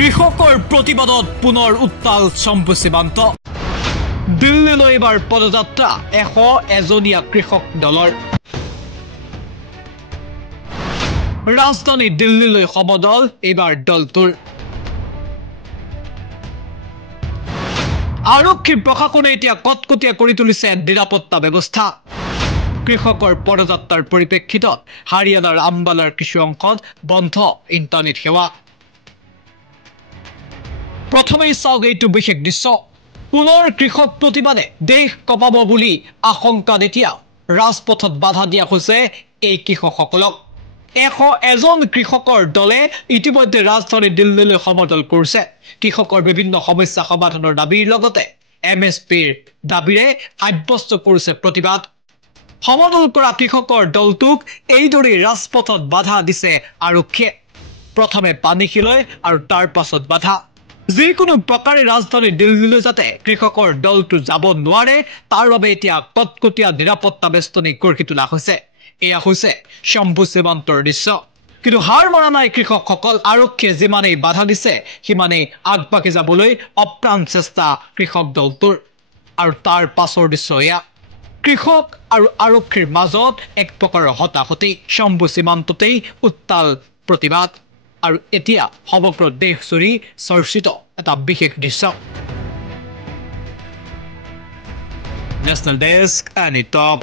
কৃষকৰ প্ৰতিবাদত পুনৰ উত্তাল শম্ভু সীমান্ত দিল্লীলৈ এবাৰ পদযাত্ৰা 101জনীয়া কৃষক দলৰ ৰাজধানী দিল্লীলৈ সমদল এবাৰ দলটোৰ আৰক্ষী প্ৰশাসনে এতিয়া কটকটীয়া কৰি তুলিছে নিৰাপত্তা ব্যৱস্থা কৃষকৰ পদযাত্ৰাৰ পৰিপ্ৰেক্ষিতত হাৰিয়ানাৰ আম্বালাৰ কিছু অংশত বন্ধ ইণ্টাৰনেট সেৱা প্ৰথমেই চাওক এইটো বিশেষ দৃশ্য পুনৰ কৃষক প্ৰতিবাদে দেশ কঁপাব বুলি আশংকা এতিয়া ৰাজপথত বাধা দিয়া হৈছে এই কৃষকসকলক 101জন কৃষকৰ দলে ইতিমধ্যে ৰাজধানী দিল্লীলৈ সমদল কৰিছে কৃষকৰ বিভিন্ন সমস্যা সমাধানৰ দাবীৰ লগতে এমএছপিৰ দাবীৰে সাব্যস্ত কৰিছে প্ৰতিবাদ সমদল কৰা কৃষকৰ দলটোক এইদৰে ৰাজপথত বাধা দিছে আৰক্ষীয়ে প্ৰথমে পানীখিলৈ আৰু তাৰ পাছত বাধা যিকোনো প্ৰকাৰে ৰাজধানী দিল্লীলৈ যাতে কৃষকৰ দলটো যাব নোৱাৰে তাৰ বাবে এতিয়া কটকটীয়া নিৰাপত্তা বেষ্টনী গঢ়ি তোলা হৈছে এয়া হৈছে শম্ভু সীমান্তৰ দৃশ্য কিন্তু হাৰ মৰা নাই কৃষকসকল আৰক্ষীয়ে যিমানেই বাধা দিছে সিমানেই আগবাঢ়ি যাবলৈ অপ্ৰাণ চেষ্টা কৃষক দলটোৰ আৰু তাৰ পাছৰ দৃশ্য এয়া কৃষক আৰু আৰক্ষীৰ মাজত এক প্ৰকাৰৰ হতাহতি শম্ভু সীমান্ততেই উত্তাল প্ৰতিবাদ আৰু এতিয়া সমগ্ৰ দেশজুৰি চৰ্চিত এটা বিশেষ দৃশ্য নেশ্যনেল ডেস্ক এনি টপ